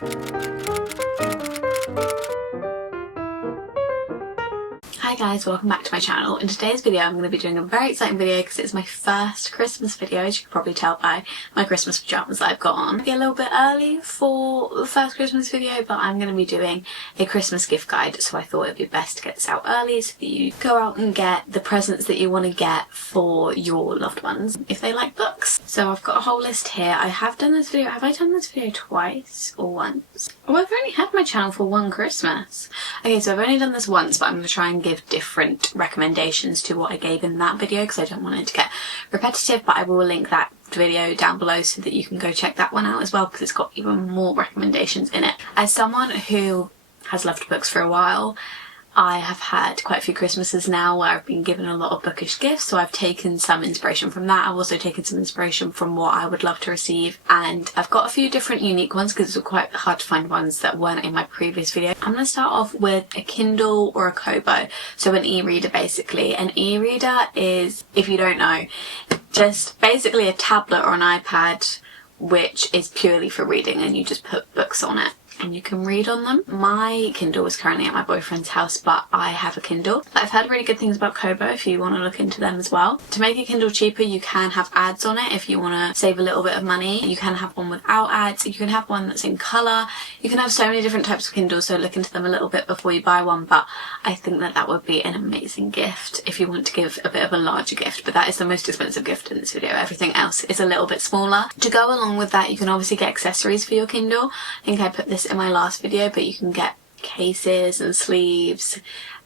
Hi guys, welcome back to my channel. In today's video I'm going to be doing a very exciting video because it's my first Christmas video, as you can probably tell by my Christmas pyjamas that I've got on. Maybe a little bit early for the first Christmas video, but I'm going to be doing a Christmas gift guide, so I thought it would be best to get this out early so that you go out and get the presents that you want to get for your loved ones if they like books. So I've got a whole list here. I have done this video. Have I done this video twice or once? Oh, I've only had my channel for one Christmas. Okay, so I've only done this once, but I'm going to try and give different recommendations to what I gave in that video because I don't want it to get repetitive, but I will link that video down below so that you can go check that one out as well because it's got even more recommendations in it. As someone who has loved books for a while, I have had quite a few Christmases now where I've been given a lot of bookish gifts, so I've taken some inspiration from that. I've also taken some inspiration from what I would love to receive, and I've got a few different unique ones because it was quite hard to find ones that weren't in my previous video. I'm going to start off with a Kindle or a Kobo, so an e-reader basically. An e-reader is, if you don't know, just basically a tablet or an iPad which is purely for reading, and you just put books on it and you can read on them. My Kindle is currently at my boyfriend's house, but I have a Kindle. I've heard really good things about Kobo if you want to look into them as well. To make a Kindle cheaper, you can have ads on it if you want to save a little bit of money. You can have one without ads, you can have one that's in colour. You can have so many different types of Kindles, so look into them a little bit before you buy one, but I think that that would be an amazing gift if you want to give a bit of a larger gift, but that is the most expensive gift in this video. Everything else is a little bit smaller. To go along with that, you can obviously get accessories for your Kindle. I think I put this in my last video, but you can get cases and sleeves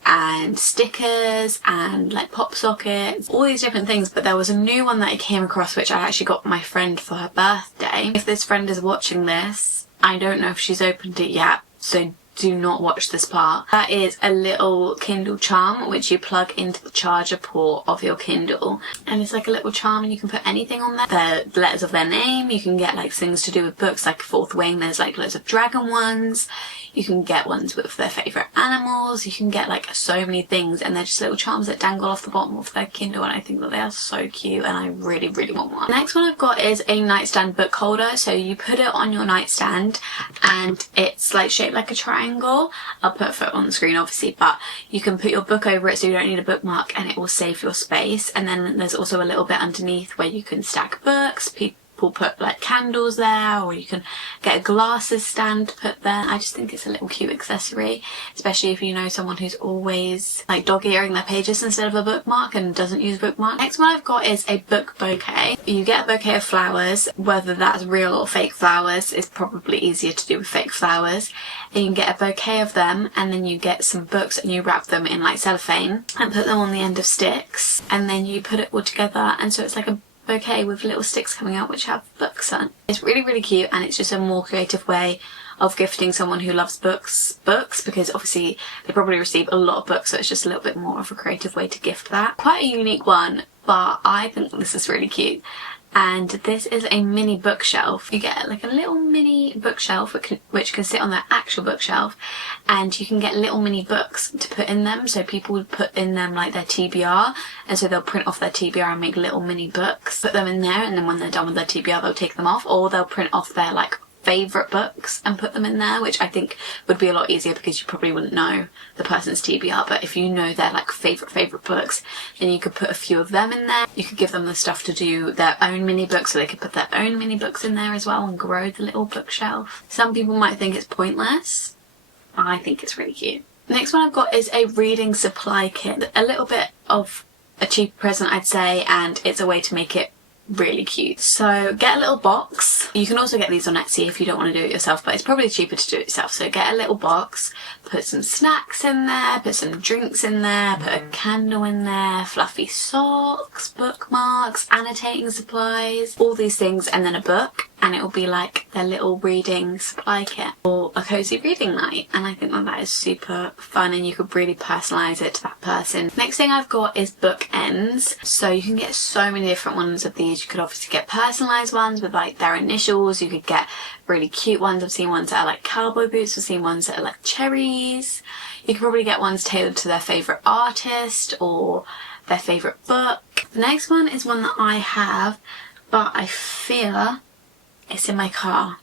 and stickers and like pop sockets, all these different things. But there was a new one that I came across which I actually got my friend for her birthday. If this friend is watching this, I don't know if she's opened it yet, so do not watch this part. That is a little Kindle charm which you plug into the charger port of your Kindle, and it's like a little charm and you can put anything on there. The letters of their name. You can get like things to do with books, like Fourth Wing, there's like loads of dragon ones. You can get ones with their favourite animals. You can get like so many things, and they're just little charms that dangle off the bottom of their Kindle, and I think that they are so cute and I really want one. The next one I've got is a nightstand book holder. So you put it on your nightstand and it's like shaped like a triangle. I'll put a photo on the screen obviously, but you can put your book over it so you don't need a bookmark and it will save your space. And then there's also a little bit underneath where you can stack books. People put like candles there, or you can get a glasses stand to put there. I just think it's a little cute accessory, especially if you know someone who's always like dog-earing their pages instead of a bookmark and doesn't use bookmark. Next one I've got is a book bouquet. You get a bouquet of flowers, whether that's real or fake flowers. It's probably easier to do with fake flowers. And you can get a bouquet of them, and then you get some books and you wrap them in like cellophane and put them on the end of sticks, and then you put it all together, and so it's like a bouquet with little sticks coming out which have books on. It's really cute, and it's just a more creative way of gifting someone who loves books because obviously they probably receive a lot of books, so it's just a little bit more of a creative way to gift that. Quite a unique one, but I think this is really cute. And this is a mini bookshelf. You get like a little mini bookshelf which can sit on their actual bookshelf, and you can get little mini books to put in them. So people would put in them like their TBR, and so they'll print off their TBR and make little mini books, put them in there, and then when they're done with their TBR they'll take them off, or they'll print off their like favourite books and put them in there, which I think would be a lot easier because you probably wouldn't know the person's TBR, but if you know their like favourite books, then you could put a few of them in there. You could give them the stuff to do their own mini books, so they could put their own mini books in there as well and grow the little bookshelf. Some people might think it's pointless. I think it's really cute. Next one I've got is a reading supply kit. A little bit of a cheap present I'd say, and it's a way to make it really cute. So get a little box. You can also get these on Etsy if you don't want to do it yourself, but it's probably cheaper to do it yourself. So get a little box, put some snacks in there, put some drinks in there, put a candle in there, fluffy socks, bookmarks, annotating supplies, all these things, and then a book, and it will be like their little reading supply kit or a cozy reading night. And I think that that is super fun, and you could really personalise it to that person. Next thing I've got is bookends. So you can get so many different ones of these. You could obviously get personalised ones with like their initials. You could get really cute ones. I've seen ones that are like cowboy boots. I've seen ones that are like cherries. You could probably get ones tailored to their favourite artist or their favourite book. The next one is one that I have, but I fear it's in my car.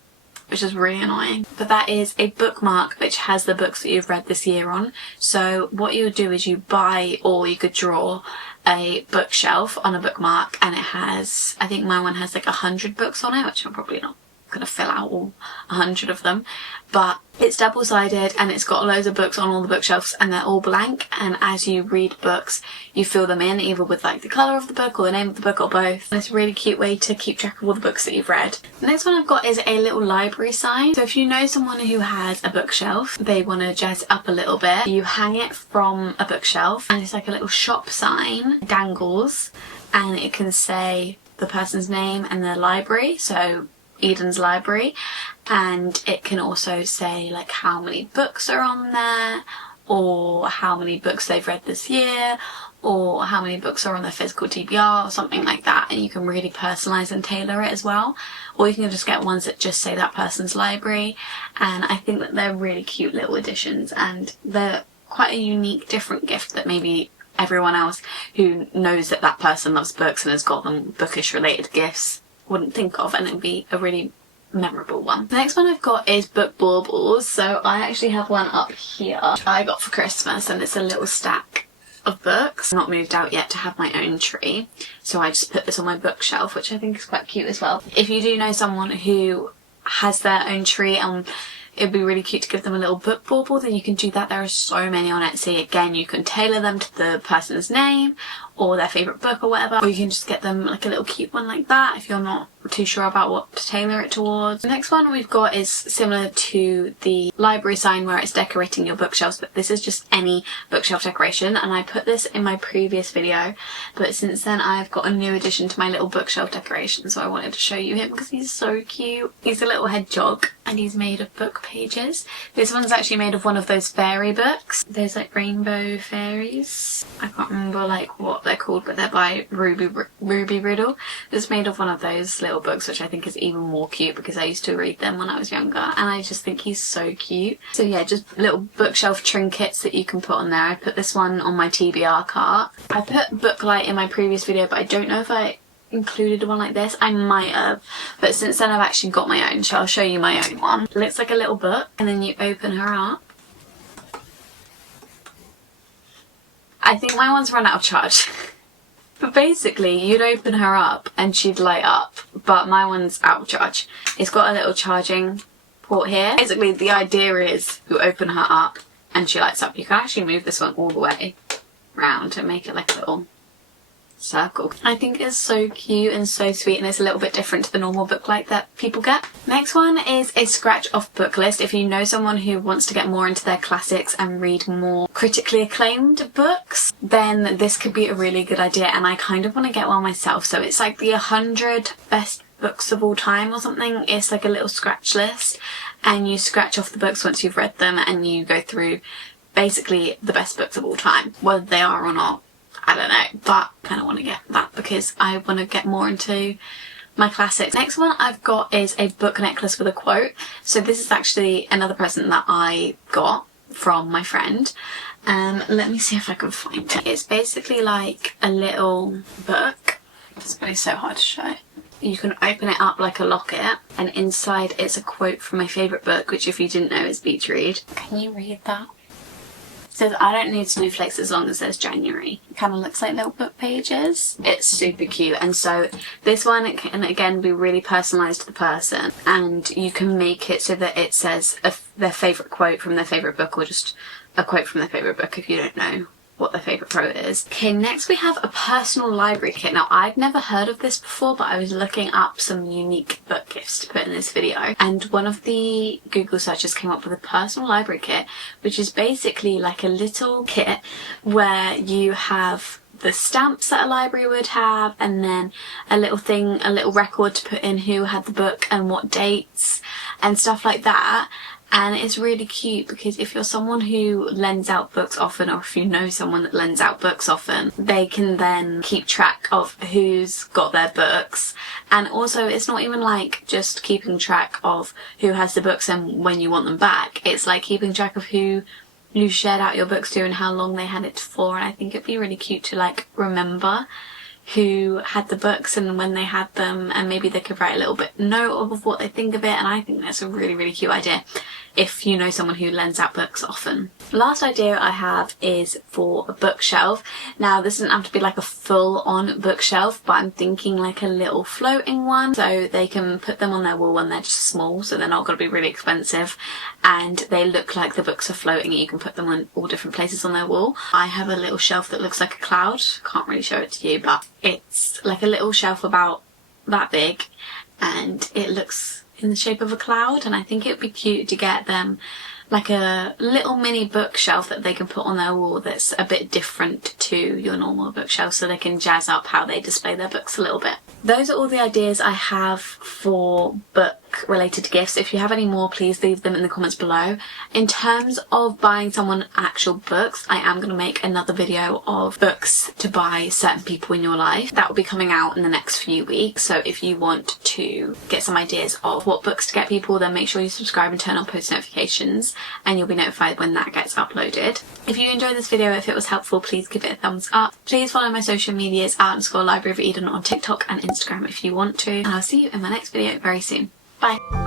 which is really annoying. But that is a bookmark which has the books that you've read this year on. So what you would do is you buy, or you could draw a bookshelf on a bookmark, and it has, I think my one has like 100 books on it, which I'm probably not gonna fill out all 100 of them, but it's double-sided and it's got loads of books on all the bookshelves and they're all blank, and as you read books you fill them in either with like the colour of the book or the name of the book or both, and it's a really cute way to keep track of all the books that you've read. The next one I've got is a little library sign. So if you know someone who has a bookshelf, they want to jazz it up a little bit, you hang it from a bookshelf and it's like a little shop sign, dangles, and it can say the person's name and their library, so Eden's library, and it can also say like how many books are on there, or how many books they've read this year, or how many books are on their physical TBR or something like that, and you can really personalise and tailor it as well. Or you can just get ones that just say that person's library, and I think that they're really cute little additions, and they're quite a unique, different gift that maybe everyone else who knows that that person loves books and has got them bookish related gifts wouldn't think of, and it'd be a really memorable one. The next one I've got is book baubles. So I actually have one up here I got for Christmas, and it's a little stack of books. I'm not moved out yet to have my own tree, so I just put this on my bookshelf, which I think is quite cute as well. If you do know someone who has their own tree and it'd be really cute to give them a little book bauble, then you can do that. There are so many on Etsy. Again, you can tailor them to the person's name or their favourite book or whatever, or you can just get them like a little cute one like that if you're not too sure about what to tailor it towards. The next one we've got is similar to the library sign where it's decorating your bookshelves, but this is just any bookshelf decoration, and I put this in my previous video, but since then I've got a new addition to my little bookshelf decoration, so I wanted to show you him because he's so cute. He's a little hedgehog and he's made of book pages. This one's actually made of one of those fairy books. There's like rainbow fairies. I can't remember like what they're called, but they're by Ruby Riddle. It's made of one of those little books, which I think is even more cute because I used to read them when I was younger, and I just think he's so cute. So yeah, just little bookshelf trinkets that you can put on there. I put this one on my TBR cart. I put Booklight in my previous video, but I don't know if I included one like this. I might have, but since then I've actually got my own, so I'll show you my own one. It looks like a little book, and then you open her up. I think my one's run out of charge. But basically you'd open her up and she'd light up, but my one's out of charge. It's got a little charging port here. Basically the idea is you open her up and she lights up. You can actually move this one all the way round and make it like a little circle. I think it's so cute and so sweet, and it's a little bit different to the normal Booklight that people get. Next one is a scratch off book list. If you know someone who wants to get more into their classics and read more critically acclaimed books, then this could be a really good idea, and I kind of want to get one myself. So it's like the 100 best books of all time or something. It's like a little scratch list, and you scratch off the books once you've read them, and you go through basically the best books of all time, whether they are or not, I don't know, but I kind of want to get that because I want to get more into my classics. Next one I've got is a book necklace with a quote. So this is actually another present that I got from my friend. Let me see if I can find it. It's basically like a little book. It's going to be so hard to show. You can open it up like a locket, and inside it's a quote from my favourite book, which if you didn't know is Beach Read. Can you read that? It says, I don't need snowflakes as long as there's January. It kind of looks like little book pages. It's super cute, and so this one can again be really personalised to the person, and you can make it so that it says their favourite quote from their favourite book, or just a quote from their favourite book if you don't know what their favourite quote is. Okay, next we have a personal library kit. Now I'd never heard of this before, but I was looking up some unique book gifts to put in this video, and one of the Google searches came up with a personal library kit, which is basically like a little kit where you have the stamps that a library would have, and then a little record to put in who had the book and what dates and stuff like that. And it's really cute because if you're someone who lends out books often, or if you know someone that lends out books often, they can then keep track of who's got their books. And also it's not even like just keeping track of who has the books and when you want them back. It's like keeping track of who you shared out your books to and how long they had it for. And I think it'd be really cute to like remember who had the books and when they had them, and maybe they could write a little bit note of what they think of it, and I think that's a really, really cute idea if you know someone who lends out books often. The last idea I have is for a bookshelf. Now this doesn't have to be like a full-on bookshelf, but I'm thinking like a little floating one, so they can put them on their wall and they're just small, so they're not going to be really expensive, and they look like the books are floating and you can put them on all different places on their wall. I have a little shelf that looks like a cloud. Can't really show it to you, but it's like a little shelf about that big and it looks in the shape of a cloud, and I think it would be cute to get them like a little mini bookshelf that they can put on their wall that's a bit different to your normal bookshelf, so they can jazz up how they display their books a little bit. Those are all the ideas I have for book related gifts. If you have any more, please leave them in the comments below. In terms of buying someone actual books, I am going to make another video of books to buy certain people in your life. That will be coming out in the next few weeks, so if you want to get some ideas of what books to get people, then make sure you subscribe and turn on post notifications and you'll be notified when that gets uploaded. If you enjoyed this video, if it was helpful, please give it a thumbs up. Please follow my social medias @_libraryofeden on TikTok and Instagram if you want to, and I'll see you in my next video very soon. Bye.